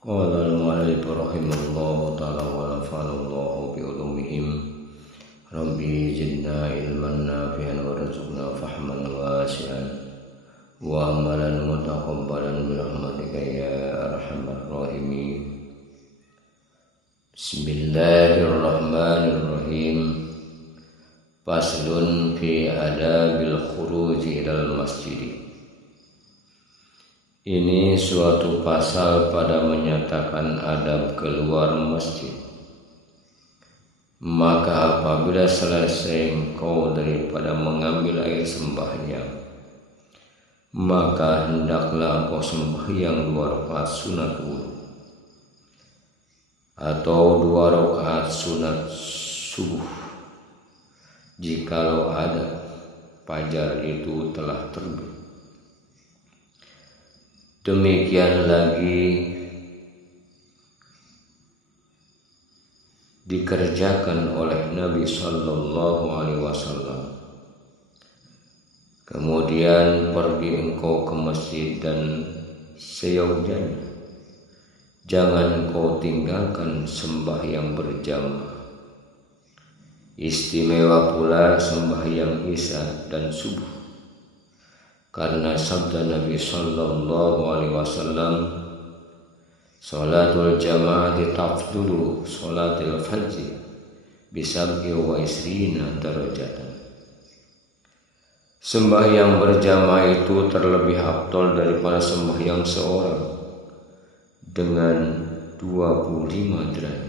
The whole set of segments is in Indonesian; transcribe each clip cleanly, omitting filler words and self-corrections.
Qala al-mu'allif rahimahullahu ta'ala wa nafa'anallahu bi ulumihim. Rabbi zidna ilman nafi'an warzuqna fahman wasi'an wa amalan mutaqabbalan bi rahmatika ya arhamar rahimin. Bismillahirrahmanirrahim. Faslun fi adabil khuruji ilal masjid. Ini suatu pasal pada menyatakan adab keluar masjid. Maka apabila selesai engkau daripada mengambil air sembahyang, maka hendaklah engkau sembahyang 2 rakaat sunat wudu atau 2 rakaat sunat subuh jikalau ada fajar itu telah terbit. Demikian lagi dikerjakan oleh Nabi Sallallahu Alaihi Wasallam. Kemudian pergi engkau ke masjid dan seyogyanya jangan engkau tinggalkan sembahyang berjamaah. Istimewa pula sembahyang isya dan subuh, karena sabda Nabi Sallallahu Alaihi Wasallam, salatul jamaati tafdulu salatil fajr bisab'i wa isrina darajatan. Sembahyang berjamaah itu terlebih afdal daripada sembahyang seorang dengan 25 derajat.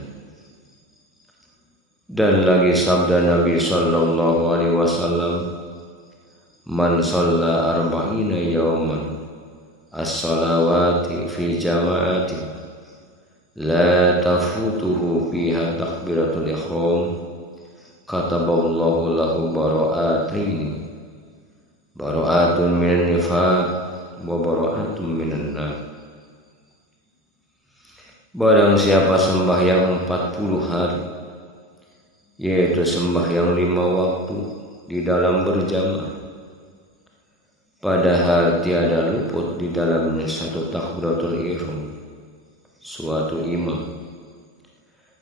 Dan lagi sabda Nabi Sallallahu Alaihi Wasallam, man shalla arba'ina yawman as-salawati fi jama'ati la tafutuhu fiha takbiratul ihram kataballahu lahu bara'atun minan nifaq wa bara'atun minan nar. Barang siapa sembahyang 40 hari, yaitu sembahyang 5 waktu di dalam berjamaah, padahal tiada luput di dalamnya satu takbiratul ihram, suatu imam,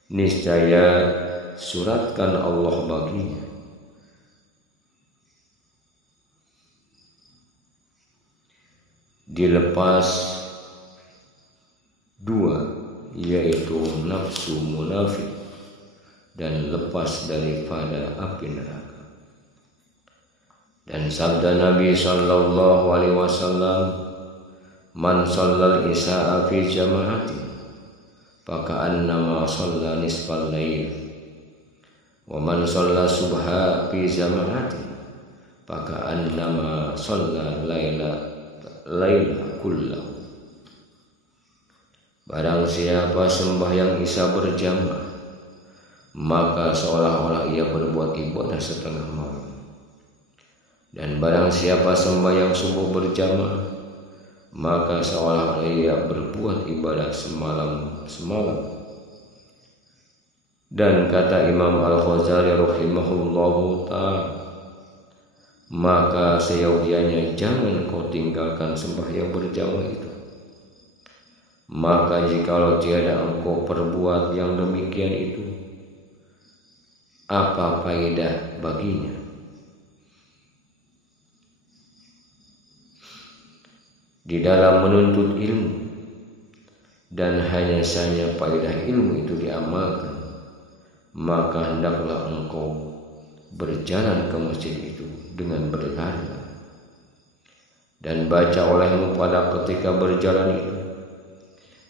niscaya suratkan Allah baginya dilepas 2, yaitu nafsu munafik dan lepas daripada api neraka. Dan sabda Nabi Sallallahu Alaihi Wasallam, man shallal isya'a fi jama'ati faka'annama shalla nisfal lail wa man shalla subha fi jama'ati faka'annama shalla laila kullahu. Barang siapa sembahyang isya berjamaah, maka seolah-olah ia berbuat ibadah setengah malam. Dan barang siapa sembahyang subuh berjamaah, maka seolah-olah ia berbuat ibadah semalam. Dan kata Imam Al-Ghazali rahimahullahu ta'ala, maka seyogyanya jangan kau tinggalkan sembahyang berjamaah itu. Maka jikalau tiada engkau perbuat yang demikian itu, apa faedah baginya? Di dalam menuntut ilmu, dan hanya saja faedah ilmu itu diamalkan, maka hendaklah engkau berjalan ke masjid itu dengan berlari dan baca olehmu pada ketika berjalan itu,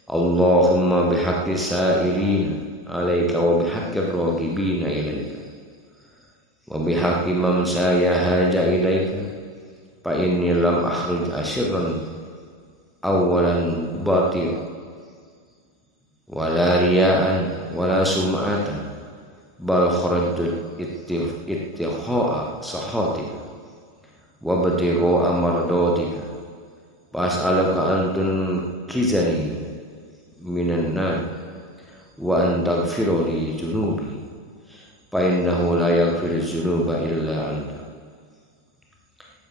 Allahumma bihaqqi sa'ilin alaika wa bihaqqir raghibina ilaika wa bihaqqi man sayahaja ilaika fa inni lam akhruj asyran awalan batil wala riya'an wala sum'atan bal kharajtu ittiqa'a sahati wa batighu amardatika fas'aluka antun kizani minan nar wa antaghfira li junubi fa innahu la yaghfiru dzunuba illa anta.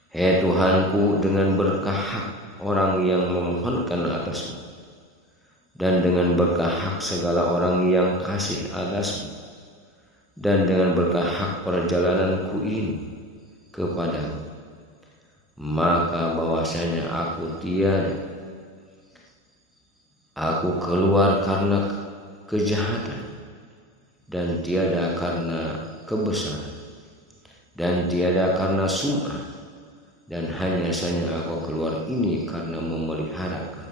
Hai Tuhanku, dengan berkah orang yang memohonkan atasmu dan dengan berkah hak segala orang yang kasih atasmu, dan dengan berkah hak perjalananku ini kepadamu, maka bahwasanya aku tiada, aku keluar karena kejahatan, dan tiada karena kebesaran, dan tiada karena sum'ah, dan hanya saja aku keluar ini karena memeliharakan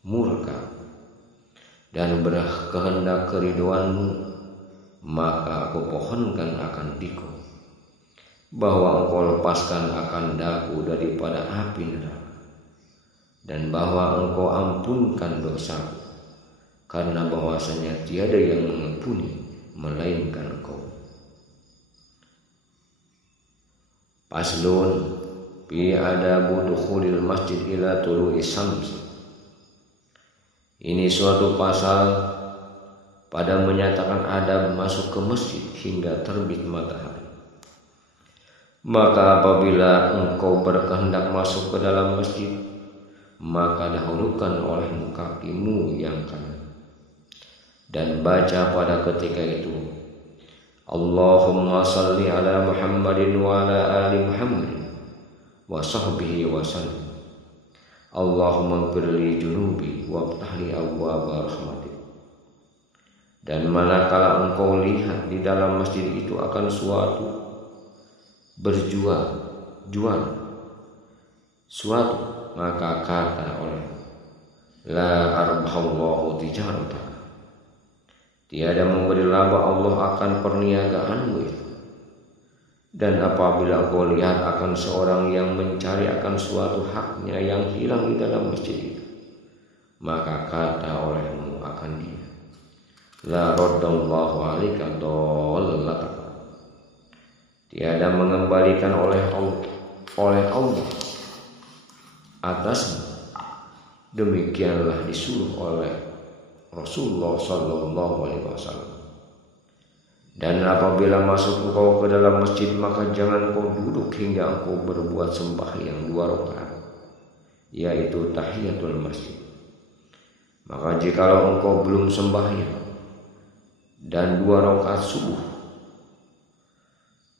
murka dan berkehendak keriduanmu, maka aku pohonkan akan diriku bahwa engkau lepaskan akan daku daripada api neraka, dan bahwa engkau ampunkan dosaku, karena bahwasanya tiada yang mengampuni melainkan engkau. Paslun fi adabu dukhulil masjid ila tulu'i syamsi. Ini suatu pasal pada menyatakan adab masuk ke masjid hingga terbit matahari. Maka apabila engkau berkehendak masuk ke dalam masjid, maka dahulukan olehmu kakimu yang kanan, dan baca pada ketika itu, Allahumma salli ala Muhammadin wa ala ali Muhammadin wa sahbihi wa sallim. Allahumma ighfirli junubi waftahli abwaaba rahmatik. Dan manakala engkau lihat di dalam masjid itu akan suatu jual suatu, maka kata oleh la arbahallahu tijarataka, tiada memberi laba Allah akan perniagaanmu itu. Dan apabila engkau lihat akan seorang yang mencari akan suatu haknya yang hilang di dalam masjid itu, maka kata olehmu akan dia, la raddallahu alaika dhallataka, tiada mengembalikan oleh Allah atasmu. Demikianlah disuruh oleh Rasulullah sallallahu alaihi wasallam. Dan apabila masuk engkau ke dalam masjid, maka jangan kau duduk hingga engkau berbuat sembahyang 2 rakaat, yaitu tahiyatul masjid. Maka jikalau engkau belum sembahyang dan 2 rakaat subuh,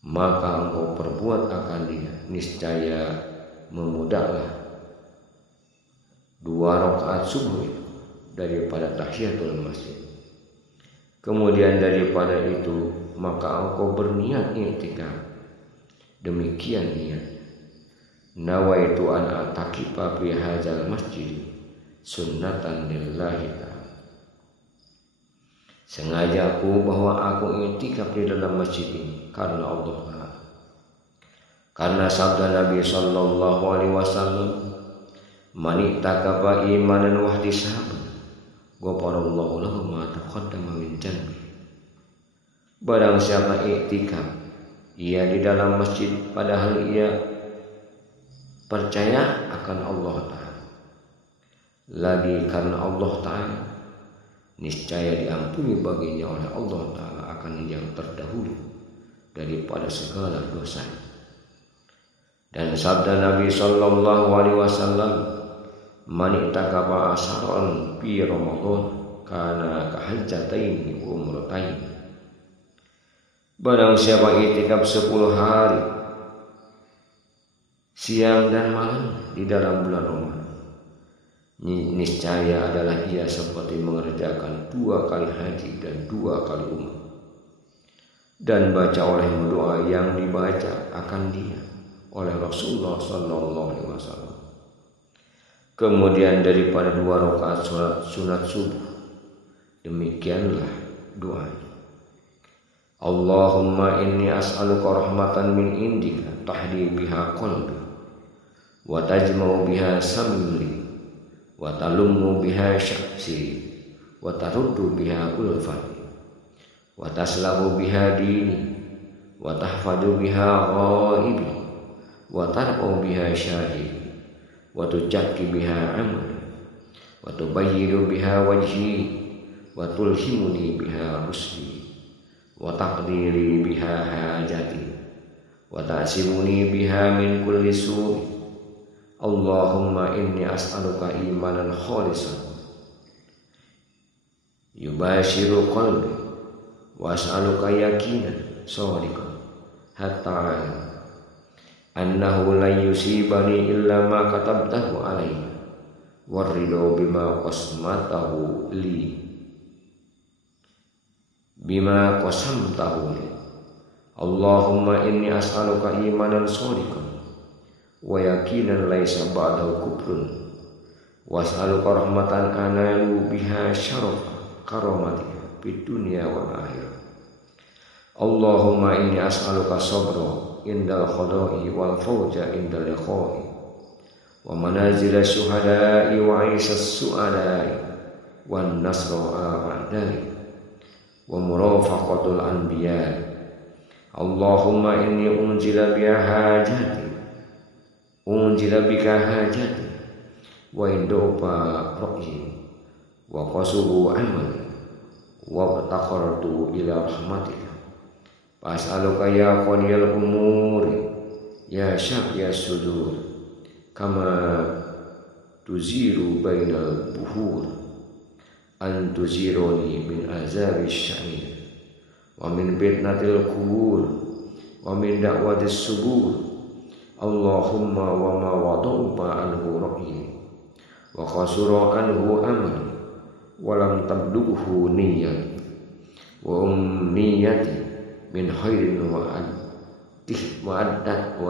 maka engkau perbuat akan dia, niscaya memudahlah 2 rakaat subuh daripada tahiyatul masjid. Kemudian daripada itu, maka engkau berniat i'tikaf. Demikian niat, nawaitu an atakifa fi hadzal masjid sunnatan lillahi ta'ala. Sengaja aku bahwa aku i'tikaf di dalam masjid ini karena Allah Ta'ala. Karena sabda Nabi sallallahu alaihi wasallam, man i'takafa imanan wa ihtisaban ghafarallahu lahu ma taqaddama min dhanbi. Barang siapa i'tikaf ia di dalam masjid padahal ia percaya akan Allah Ta'ala, lagi karena Allah Ta'ala, niscaya diampuni baginya oleh Allah Ta'ala akan yang terdahulu daripada segala dosa. Dan sabda Nabi sallallahu alaihi wasallam, man i'takafa asharan fi Ramadan kana kahajjataini wa umratain. Barang siapa i'tikaf 10 hari siang dan malam di dalam bulan Ramadan, niscaya adalah ia seperti mengerjakan 2 kali haji dan 2 kali umrah. Dan baca olehmu doa yang dibaca akan dia oleh Rasulullah sallallahu alaihi wasallam. Kemudian daripada 2 rakaat sunat subuh, demikianlah doanya. Allahumma inni as'aluka rahmatan min indika tahdi biha qalbi wa tajma'u biha samli wa talummu biha sya'si wa taruddu biha ulfati wa taslahu biha dini wa tahfadu biha ghaibi wa tarqu biha syahidi wa tujakki biha amri wa tubayyidu biha wajhi wa tulhimuni biha rusdi wa taqdiri biha hajati wa ta'simuni biha min kulli su'i. Allahumma inni as'aluka imanan khalisan yubashiru qalbi wa as'aluka yaqinan shadiqan hatta annahu la yusibani illa ma katabtahu alayya warridho bima qasmatahu li bima qasamtahu li. Allahumma inni as'aluka imanan shadiqan wa yaqinan laisa ba'dahu kufrun wa as'aluka rahmatan analu biha syarafa karamatika fid dunya wal akhirah. Allahumma inni as'aluka sabra indal khada'i wal fawja indal liqa'i wa manazila syuhada'i wa aisas su'ada'i wan nasra ala a'da'i wa murafaqatul anbiya. Allahumma inni unzila bika hajati wa indoba ra'yi wa qasuhu amali wa taqarratu ila rahmatika fas'aluka ya qadiyal umuri ya syafiyas sudur kama tuziru bainal buhur an tuzironi min azabis sya'ir wa min fitnatil qubur wa min da'watis subur. Allahumma wa ma wada'uba anhu ra'yi wa khasura anhu amali wa lam tabdughu niyyati wa umniyati min khairin wa attahu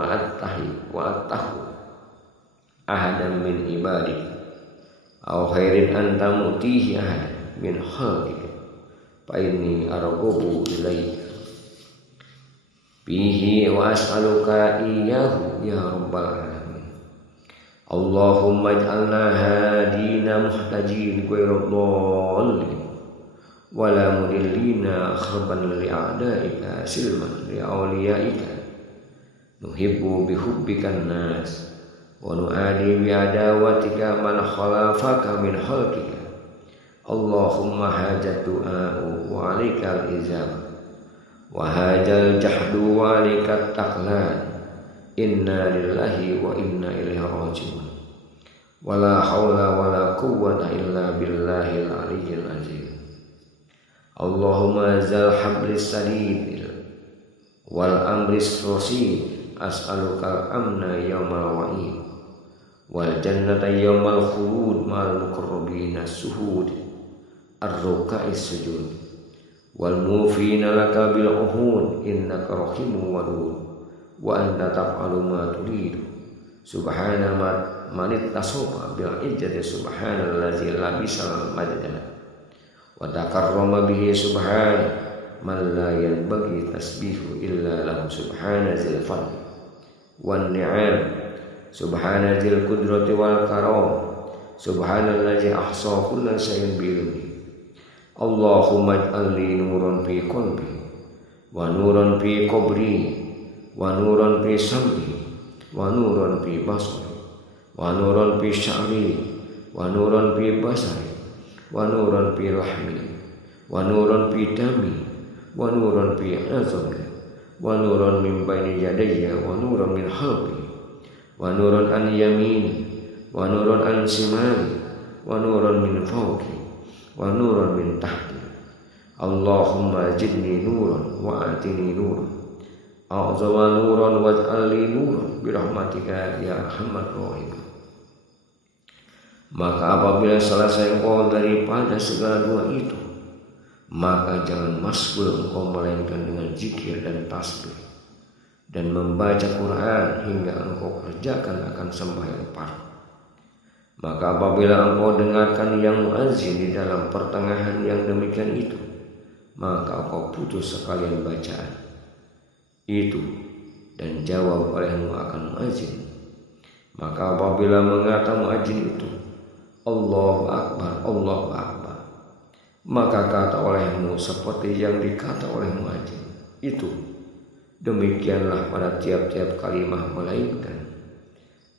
ahadan min ibadik aw khairin anta mutihi ahadan min khalqik fa inni arghabu ilaika bihi wa as'aluka iyyahu ya rabbal alamin. Allahumma ij'alna hadina muhtajin ghairu dhallin wala mudillina kharban li a'daika silman li awliyaika nuhibbu bihubbikan nas wa nu'adi bi adawatika man khalafaka min khalqika. Allahumma hajat du'a'u wa alaikal ijabah wa hajal jahdu wa alikat taqlan inna lillahi wa inna ilaihi raji'un wala hawla wala quwwata illa billahil aliyyil azim. Allahumma zal hablis sadid wal amris rasid as'aluka amna yawmal wa'id wal jannata yawmal khulud ma'al muqarrabina suhud ar-ruka'is sujud wal mufina laka bil uhud innaka rahimun wadud wa anta taf'alu ma turidu subhana man ittasafa bil izzati subhanallazi labisal majda wa takarrama bihi subhana man la yanbaghi tasbihu illa lahu subhana zil fadli wan ni'am subhana zil qudrati wal karam subhanallazi ahsa kulla shay'in bi ilmi. Allahumma ij'alni nuran fi qalbi wa nuran fi qabri wa nuran fi sam'i wa nuran fi basari wa nuran fi sya'ri wa nuran fi basari wa nuran fi lahmi wa nuran fi dami wa nuran fi azami wa nuran min baini yadayya wa nuran min khalqi wa nuran an yamini wa nuran an simali wa nuran min fawqi wa nuran min tahti. Allahumma jidni nuran wa atini nuran a'zawa nuran waj'alni nuran birahmatika ya arhamar rahimin. Maka apabila selesai engkau daripada segala dua itu, maka jangan masbul engkau melainkan dengan zikir dan tasbih dan membaca Quran hingga engkau kerjakan akan sembahyang fardu. Maka apabila engkau dengarkan yang muazzin di dalam pertengahan yang demikian itu, maka engkau putus sekalian bacaan itu dan jawab olehmu akan muazzin. Maka apabila mengata muazzin itu Allahu Akbar, Allahu Akbar, maka kata olehmu seperti yang dikata oleh muazzin itu. Demikianlah pada tiap-tiap kalimah melainkan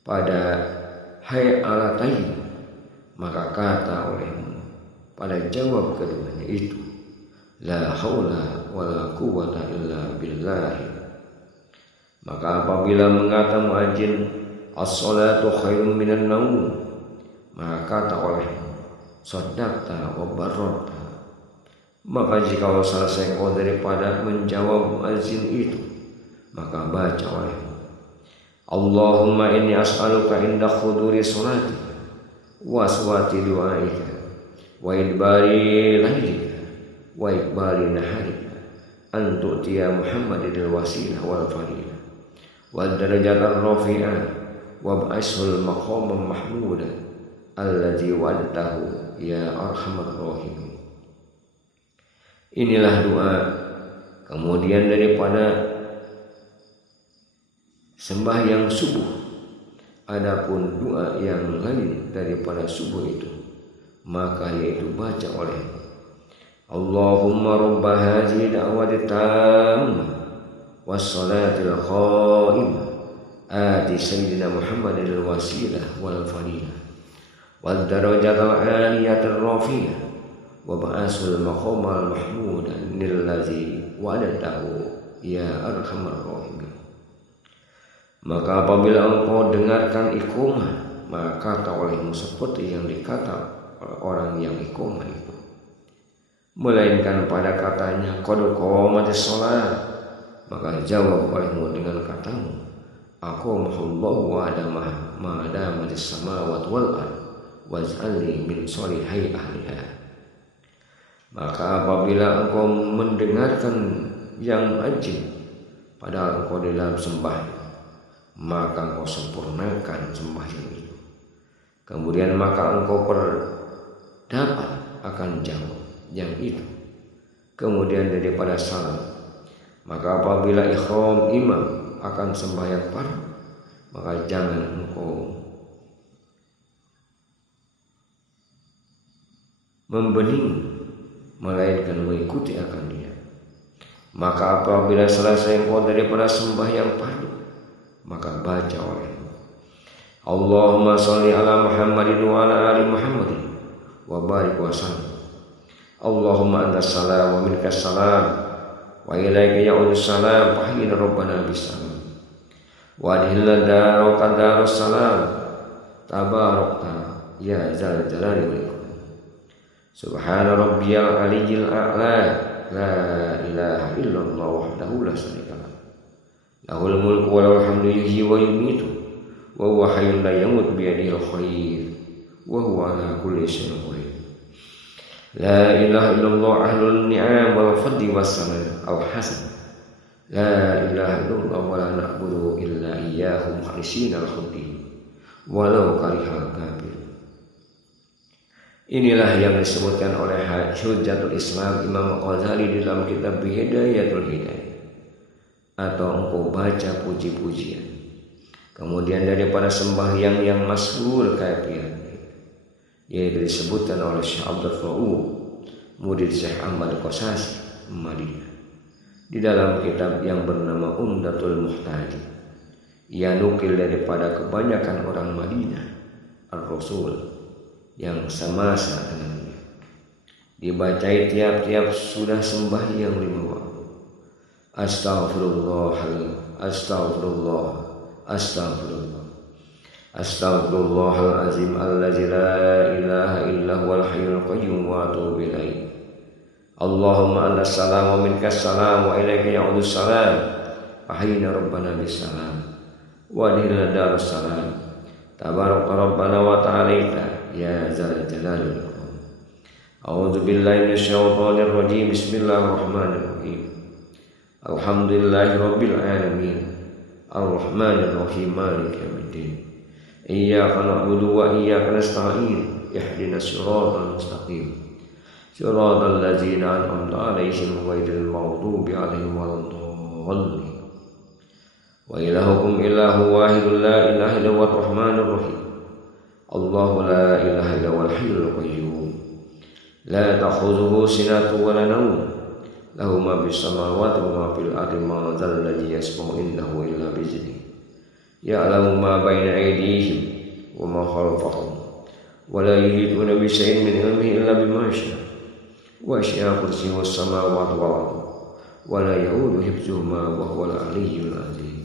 pada hai alatain, maka kata olehmu pada jawab keduanya itu la haula wala quwwata illa billahi. Maka apabila mengata muazzin as-salatu khairun minan naum, maka kata olehmu sadaqta wa barrata Maka jika selesai kau daripada menjawab muazzin itu, maka baca olehmu, Allahumma inni as'aluka inda khuduri sholati wa aswati du'aika wa idbari lailika wa ikbali naharika an tu'tiya Muhammadil wasilah wal fadilah wal darajatar rafi'ah wa ba'asul maqamam mahmuda alladzi wa'adtahu ya arhamar rahimin. Inilah doa. Kemudian daripada sembahyang subuh, adapun doa yang lain daripada subuh itu, maka yaitu baca oleh Allahumma rabba hadhihi da'wati tammah was salatil qa'imah ati sayyidina Muhammadil wasilah wal fadilah wad darajatal 'aliyatir rafi'ah wa ba'asul maqamal mahmud allazi wa'adtahu ya arhamar rahimin. Maka apabila engkau dengarkan iqamah, maka kata olehmu seperti yang dikata oleh orang yang iqamah itu, melainkan pada katanya qad qamatis shalah, maka jawab olehmu dengan katamu aqamahullahu wa adamah ma damatis samawati wal ard waj'alni min sholihai ahliha. Maka apabila engkau mendengarkan yang ajib padahal engkau di dalam sembahyang, maka engkau sempurnakan sembahyang itu. Kemudian maka engkau dapat akan jawab yang itu. Kemudian daripada salam, maka apabila ikhram imam akan sembahyang fardu, maka jangan engkau membening, melainkan mengikuti akan dia. Maka apabila selesai engkau daripada sembahyang fardu, maka baca olehmu Allahumma sholli ala Muhammadin wa ala ali Muhammadin wa barik wa sallim. Allahumma antas salam wa minkas salam wa ilaika ya'udus salam fahyina rabbana bisalam wa adhilna daraka darus salam tabarakta ya zal jalali wal ikram. Subhana rabbiyal aliyyil a'la la ilaha illallah wahdahu la syarika lah lahul mulku wa lahul hamdu yuhyi wa yumiitu wa huwa hayyun la yamut bi yadihil khair wa huwa ala kulli syai'in qadir. La ilaha illallah ahlul ni'am wal fadli was salam al hasan. La ilaha illallah wa la na'budu illa iyyahu mukhlishina lahu-d-din walau karihal kafirun. Inilah yang disebutkan oleh Hujjatul Islam Imam Ghazali di dalam kitab Hidayatul Hidayah, atau engkau baca puji-pujian. Kemudian daripada sembahyang yang masyhur kaifiat, yaitu disebutkan oleh Syekh Abdul Ra'uf murid Syekh Ahmad Qasasi Madinah di dalam kitab yang bernama Umdatul Muhtaji. Ia nukil daripada kebanyakan orang Madinah Ar-Rasul yang semasa dengannya, dibacai tiap-tiap sudah sembahyang 5 waktu. Astaghfirullah, astaghfirullah, astaghfirullah, astaghfirullahalazim allazi la ilaha illa huwal hayyul qayyum wa atubu ilaih. Allahumma antas salam wa minkas salam wa ilaika ya'udus salam fahyina rabbana bisalam wa adhilna darus salam tabaraka rabbana wa ta'alaita ya zal jalali wal ikram. A'udzu billahi minasyaitonir rajim. Bismillahirrahmanirrahim. Alhamdulillahi rabbil alamin. Arrahmanir rahim. Maliki yaumiddin. Iyyaka na'budu wa iyyaka nasta'in. Ihdinas siratal mustaqim. Siratal ladzina an'amta 'alaihim ghairil maghdubi 'alaihim waladdallin. Wa ilahukum ilahu wahidun la ilaha illa huwar rahmanur rahim. Allahu la ilaha illa huwal hayyul qayyum. La ta'khudhuhu sinatun wa la nawm. Lahu ma fis samawati wa ma fil ardi ma dzal ladzi yasma'u innahu illa bi idhnihi. Ya'lamu ma baina aydihim wa ma khalfahum. Wa la yuhituna bi syai'in min ilmihi illa bima syaa. Wa syaa kursiyyuhu as-samawati wal ardi. Wa la ya'uduhu hifdhuhuma wa huwal 'aliyyul 'azim.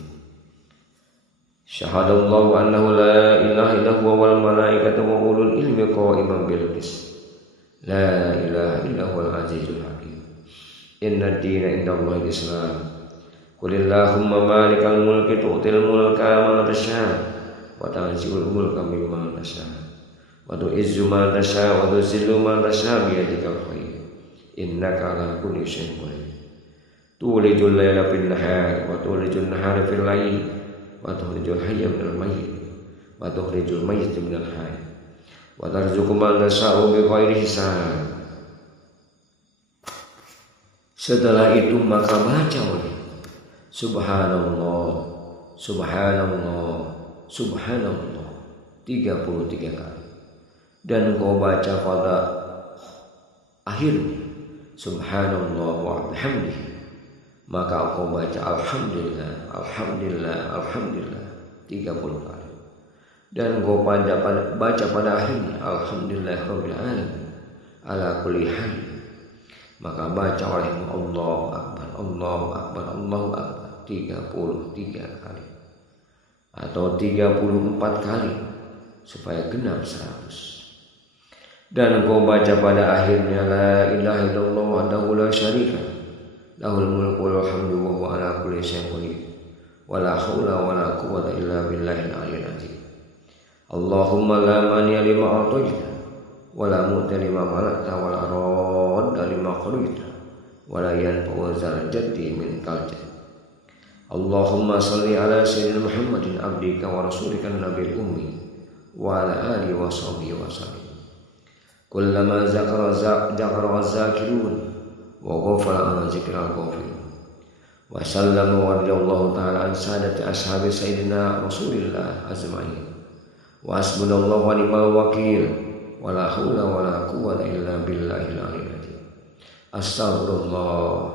Syahadallahu annahu la ilaha illa huwa wal malaikatu wa ulul ilmi qa'iman bil qist. La ilaha illa huwal azizul hakim. Inna ad-dina indallahi al-islam. Qulillahumma malikal mulki tu'til mulka man tasha' wa tanzi'ul mulka mimman tasha' wa tu'izzu man tasha' wa tuzillu man tasha' bi yadikal khair. Innaka ala kulli syai'in qadir. Tulijul laila fil nahar wa tulijul nahara fil lail wa tukhrijul hayya minal mayyit wa tukhrijul mayyita minal hayy wa tarzuqu man tasha'u bi ghairi hisab. Setelah itu maka baca oleh Subhanallah, Subhanallah, Subhanallah 33 kali. Dan kau baca pada akhirnya Subhanallah wa bihamdihi, maka kau baca Alhamdulillah, Alhamdulillah, Alhamdulillah 30 kali. Dan kau baca pada akhirnya Alhamdulillah Rabbil Alamin ala kulli hal, maka baca olehmu Allahu Akbar, Allahu Akbar, Allahu Akbar 33 kali atau 34 kali supaya genap 100. Dan kau baca pada akhirnya la ilaha illallah wahdahu la syarika lahul mulku wal hamdu wa huwa ala kulli syai'in qadir wa la haula wa la quwwata illa billahil aliyyil azim. Allahumma la mani'a lima a'taita wa la mu'ti lima mana'ta wa la radda lima qadaita wa la yanfa'u dzal jaddi minkal jadd. Allahumma salli ala sayyidina Muhammadin abdika wa rasulika nabiyil ummi wa ala alihi wa sahbihi wa sallam. Kullama zakara zakirun wa ghafala an zikral ghafilun wa sallama wa radiyallahu ta'ala an sadati ashabi sayyidina Rasulillah azma'in wa hasbunallahu wa ni'mal wakil wa la haula wa la quwwata illa billahil aliyyil azim. Astaghfirullah,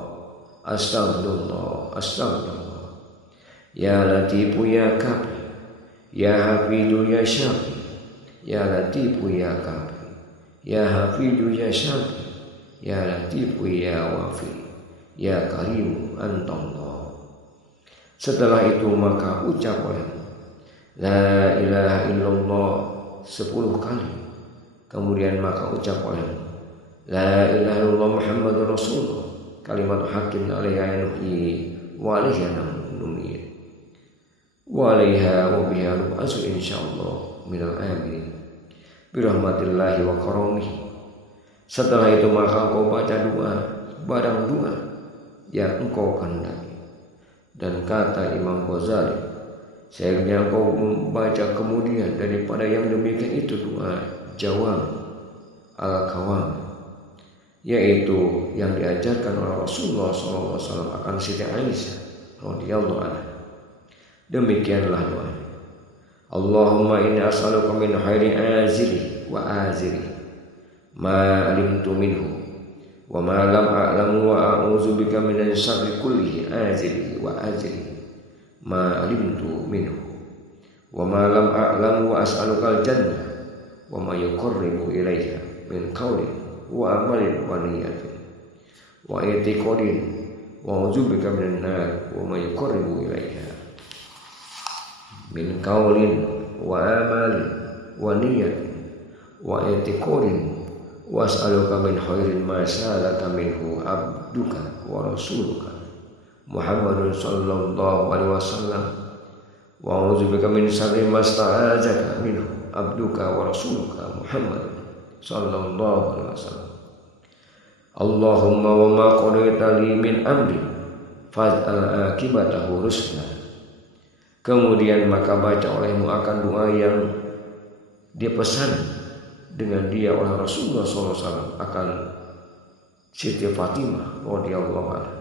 astaghfirullah, astaghfirullah. Ya Latifu ya Kafi, ya Hafidu ya Syafi, ya Latifu ya Kafi, ya Hafidu ya Syafi, ya Latifu ya Wafi, ya Karimu Antallah. Setelah itu maka ucaplah La ilaha illallah 10 kali. Kemudian maka ucaplah La ilaha illallah Muhammadur Rasulullah kalimat hakim alaiha nuhi wa alaiha numiyah wa alaiha wa biha nub'asu insyaallah minal amin birahmatillahi wa karamihi. Setelah itu maka engkau baca doa barang doa yang engkau kehendaki. Dan kata Imam Ghazali, sayangnya engkau membaca kemudian daripada yang demikian itu doa jawab al-kawam, yaitu yang diajarkan oleh Rasulullah SAW akan Siti Aisyah radhiyallahu anha. Demikianlah doa. Allahumma inni as'aluka min khairi azili wa azili ma alimtu minhu wa ma lam a'lamu wa a'udzu bika min syarri kulli azili wa azili ma alimtu minhu wa ma lam a'lamu wa as'aluka al-jannah wa ma yuqarribu ilayha min qawlin wa amalin wa niyatin wa i'tiqadin wa a'udzu bika minan nar wa ma yuqarribu ilayha min qawlin wa amalin wa niyatin wa i'tiqadin wa as'aluka min khairin ma sa'alaka minhu abduka wa rasuluka Muhammadun sallallahu alaihi wasallam wa a'udzu bika min syarri ma sta'adzaka minhu abduka wa rasuluka Muhammadun sallallahu alaihi wasallam. Allahumma wa ma qadaita li min amri faj'al akibatahu rusda. Kemudian maka baca olehmu akan doa yang dipesan dengan dia oleh Rasulullah SAW akan Siti Fatimah radhiyallahu anha.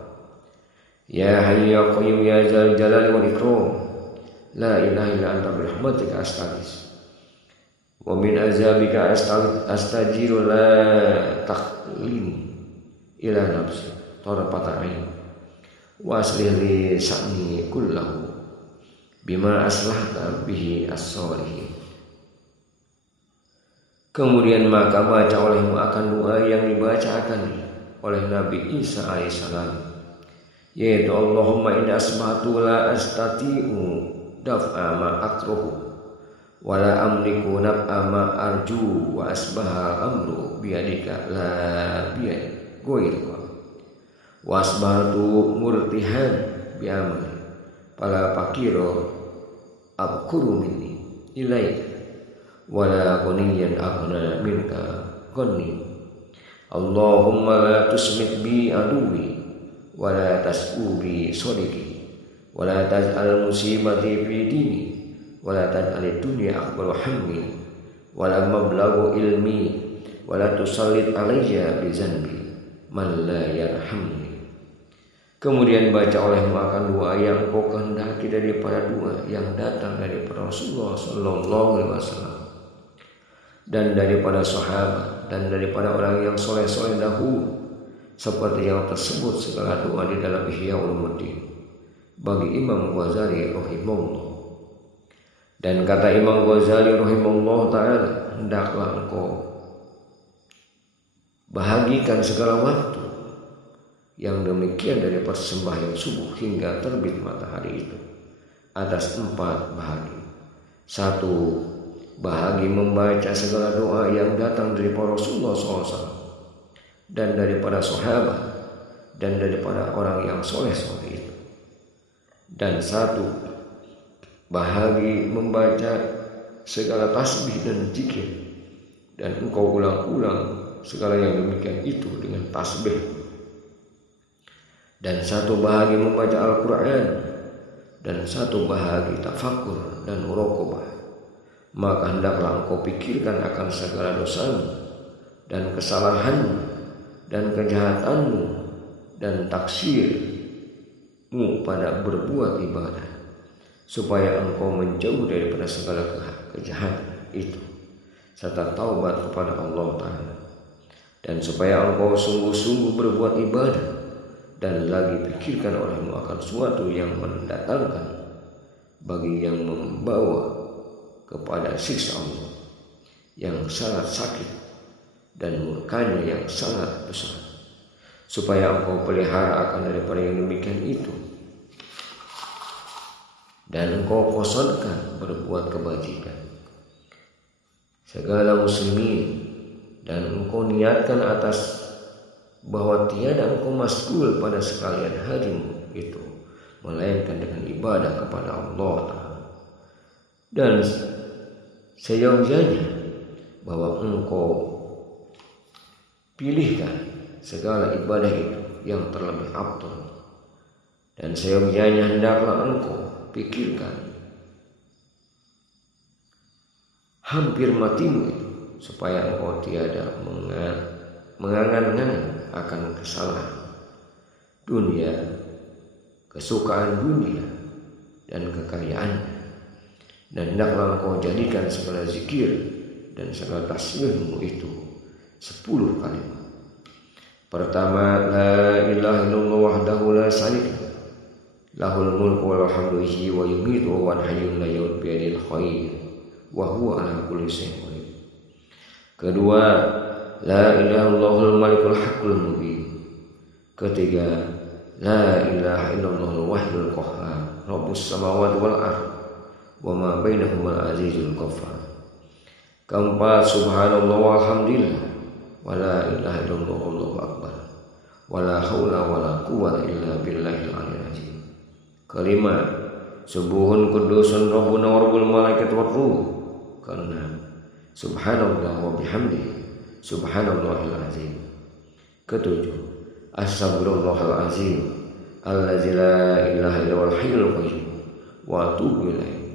Ya Hayyu ya Qayyum ya Dzal Jalali wal Ikram, la ilaha illa anta bi rahmatika astaghis wa min azabika astajiru la taqlini ila nafsi tarfata ain wa aslih li sa'ni kullahu bima aslahta bihi as-solihin. Kemudian maka baca olehmu akan doa yang dibacakan oleh Nabi Isa alaihissalam, yaitu Allahumma inni asma'tu la astati'u daf'a ma akrahu wala amliku naf'a ma arju wa asbaha amru biyadika la biyad goirka wa asbahatu murtihan bi'amal pala pakiro abkuru minni ilaika wala qaniyan aghna minka qanni Allahumma la tusmit bi aduwi wala tas'u bi sodiqi wala taj'al musibati fi dini wala taj'al dunya akbar hammi wala mablaghu ilmi wala tusallit alayya bi zanbi man la yarhamni. Kemudian baca olehmu akan doa yang kau kehendaki daripada doa yang datang daripada Rasulullah sallallahu alaihi wasallam dan daripada sahabat dan daripada orang yang soleh-soleh dahulu, seperti yang tersebut segala doa di dalam Ihya Ulumuddin bagi Imam Ghazali rahimahullah. Dan kata Imam Ghazali rahimahullah ta'ala, hendaklah engkau bahagikan segala waktu yang demikian dari persembahyang subuh hingga terbit matahari itu atas 4 bahagi. 1. Bahagi membaca segala doa yang datang dari Rasulullah SAW dan daripada sahabat dan daripada orang yang soleh-soleh itu. Dan 1. Bahagi membaca segala tasbih dan zikir dan engkau ulang-ulang segala yang demikian itu dengan tasbih. Dan 1 bahagi membaca Al-Quran dan 1 bahagi tafakur dan muraqabah. Maka hendaklah engkau pikirkan akan segala dosamu dan kesalahanmu dan kejahatanmu dan taksirmu pada berbuat ibadah, supaya engkau menjauh daripada segala kejahatan itu serta taubat kepada Allah Ta'ala, dan supaya engkau sungguh-sungguh berbuat ibadah dan lagi pikirkan olehmu akan suatu yang mendatangkan bagi yang membawa kepada siksa Allah yang sangat sakit dan murkanya yang sangat besar, supaya engkau pelihara akan daripada yang demikian itu dan engkau kosongkan berbuat kebajikan segala muslimin, dan engkau niatkan atas bahwa tiada engkau masgul pada sekalian harimu itu melainkan dengan ibadah kepada Allah Ta'ala, dan seyogyanya bahwa engkau pilihkan segala ibadah itu yang terlebih afdal, dan seyogyanya hendaklah engkau pikirkan hampir matimu itu, supaya engkau tiada mengangan-angan akan kesalahan dunia, kesukaan dunia dan kekayaan. Dan hendaklah engkau jadikan segala zikir dan segala tasbihmu itu 10 kali. Pertama, la ilaha illallah wahdahu la syarika lahul mulku wa hamdu wa yumiitu wa hayyun la yamut bi yadil khair wa huwa ala kulli syai'in qadir. Kedua, la ilaha illallahul malikul haqqul mubin. Ketiga, la ilaha illallahul wahidul qahhar rabbus samawati wal ardh wa ma bainahuma azizul ghaffar. Keempat, subhanallah walhamdulillah wa la ilaha illallah wallahu akbar wa la haula wa la quwwata illa billahil aliyyil azim. Kelima, subuhun kudusun rabbuna wa rabbul malaikati war ruh. Keenam, subhanallah wa bihamdihi subhanallahil azim. Ketujuh, astagfirullahal azim allazi la ilaha illa huwal hayyul qayyum wa atubu ilaihi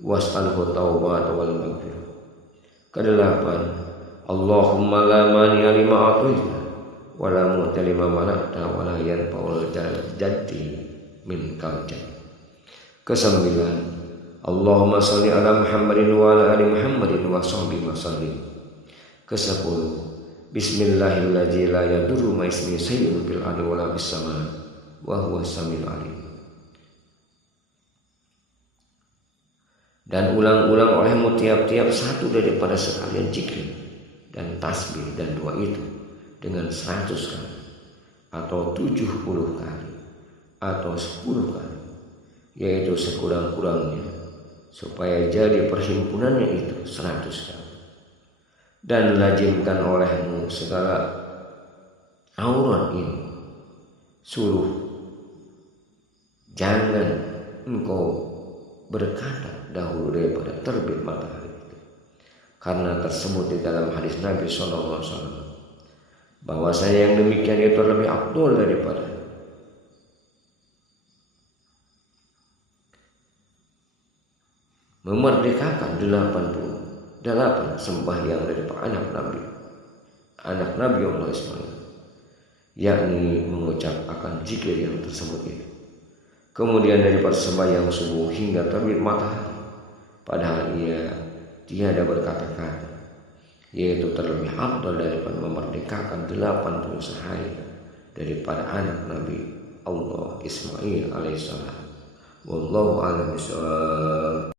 was'alhu taubat wal maghfirah. Kedelapan, Allahumma la mani'a lima a'taita wa la mu'ti lima mana'ta wa la yanfa'ul jaddi minkal jadd. Kesembilan, Allahumma shalli ala Muhammadin wa ala ali Muhammadin wa sahbihi wa sallim. Kesepuluh, bismillahirrahmanirrahim la yadurru ma ismi shay'un fil ardi wa la fis sama wa huwa samiul alim. Dan ulang-ulang olehmu tiap-tiap 1 daripada sekalian zikir dan tasbih dan doa itu dengan 100 kali atau 70 kali atau 10 kali, yaitu sekurang-kurangnya supaya jadi perhimpunannya itu 100 kali. Dan lazimkan olehmu segala aurat ini, suruh jangan engkau berkata dahulu daripada terbit matahari itu, karena tersebut di dalam hadis Nabi SAW bahwasanya yang demikian itu lebih afdal daripada memerdekakan 88 sembahyang daripada anak Nabi Allah Ismail, yakni mengucap akan zikir yang tersebut itu. Kemudian daripada sembahyang subuh hingga terbit matahari, padahal ia tiada berkata-kata, yaitu terlebih afdal daripada memerdekakan 80 sehari daripada anak Nabi Allah Ismail alaihissalam. Wallahu a'lam bishawab.